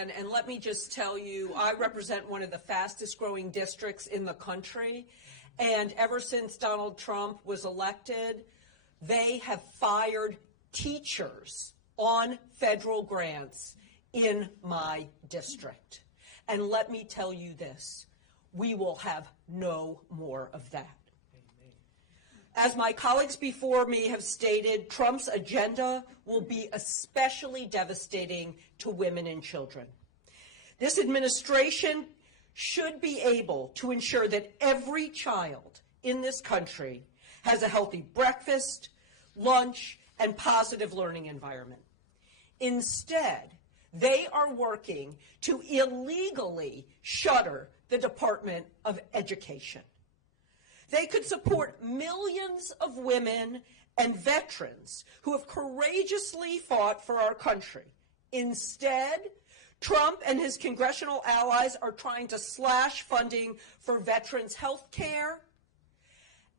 And let me just tell you, I represent one of the fastest growing districts in the country. And ever since Donald Trump was elected, they have fired teachers on federal grants in my district. And let me tell you this, we will have no more of that. As my colleagues before me have stated, Trump's agenda will be especially devastating to women and children. This administration should be able to ensure that every child in this country has a healthy breakfast, lunch, and positive learning environment. Instead, they are working to illegally shutter the Department of Education. They could support millions of women and veterans who have courageously fought for our country. Instead, Trump and his congressional allies are trying to slash funding for veterans' health care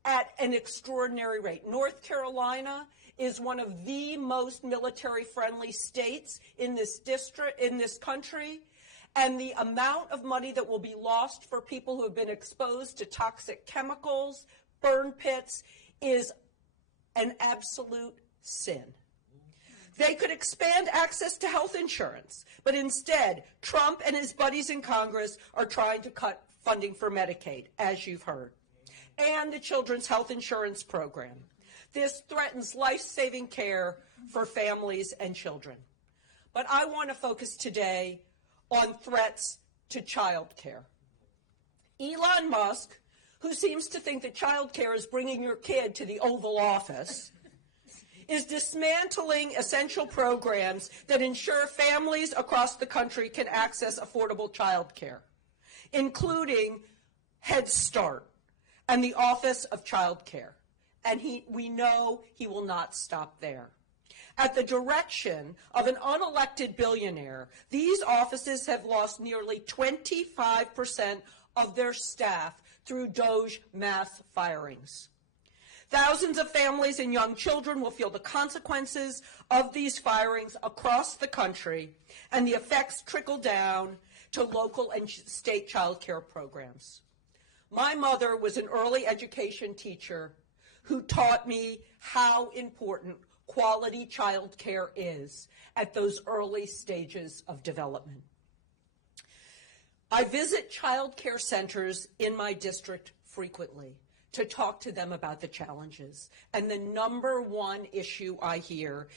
at an extraordinary rate. North Carolina is one of the most military-friendly states in this district, in this country. And the amount of money that will be lost for people who have been exposed to toxic chemicals, burn pits, is an absolute sin. They could expand access to health insurance, but instead, Trump and his buddies in Congress are trying to cut funding for Medicaid, as you've heard, and the Children's Health Insurance Program. This threatens life-saving care for families and children. But I want to focus today on threats to child care. Elon Musk, who seems to think that child care is bringing your kid to the Oval Office, is dismantling essential programs that ensure families across the country can access affordable child care, including Head Start and the Office of Child Care. And we know he will not stop there. At the direction of an unelected billionaire, these offices have lost nearly 25% of their staff through DOGE mass firings. Thousands of families and young children will feel the consequences of these firings across the country, and the effects trickle down to local and state child care programs. My mother was an early education teacher who taught me how important quality child care is at those early stages of development. I visit child care centers in my district frequently to talk to them about the challenges. And the number one issue I hear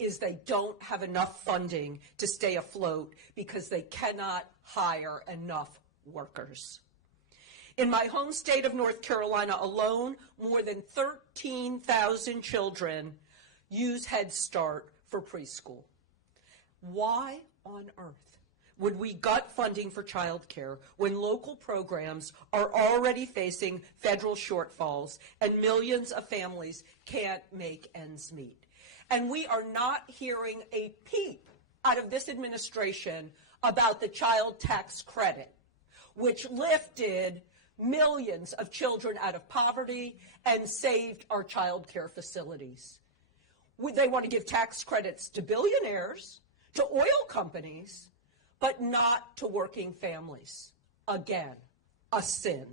is they don't have enough funding to stay afloat because they cannot hire enough workers. In my home state of North Carolina alone, more than 13,000 children use Head Start for preschool. Why on earth would we gut funding for child care when local programs are already facing federal shortfalls and millions of families can't make ends meet? And we are not hearing a peep out of this administration about the child tax credit, which lifted millions of children out of poverty and saved our child care facilities. They want to give tax credits to billionaires, to oil companies, but not to working families. Again, a sin.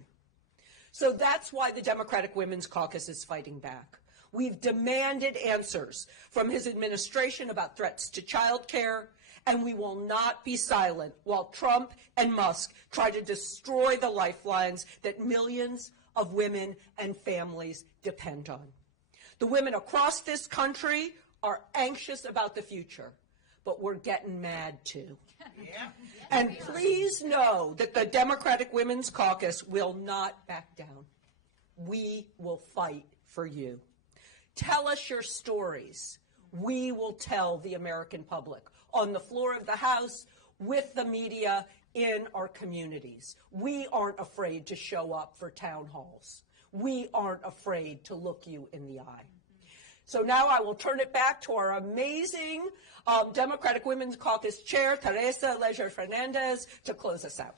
So that's why the Democratic Women's Caucus is fighting back. We've demanded answers from his administration about threats to child care, and we will not be silent while Trump and Musk try to destroy the lifelines that millions of women and families depend on. The women across this country are anxious about the future, but we're getting mad too. Yeah. And please know that the Democratic Women's Caucus will not back down. We will fight for you. Tell us your stories. We will tell the American public on the floor of the House, with the media, in our communities. We aren't afraid to show up for town halls. We aren't afraid to look you in the eye. So now I will turn it back to our amazing Democratic Women's Caucus Chair, Teresa Leger Fernandez, to close us out.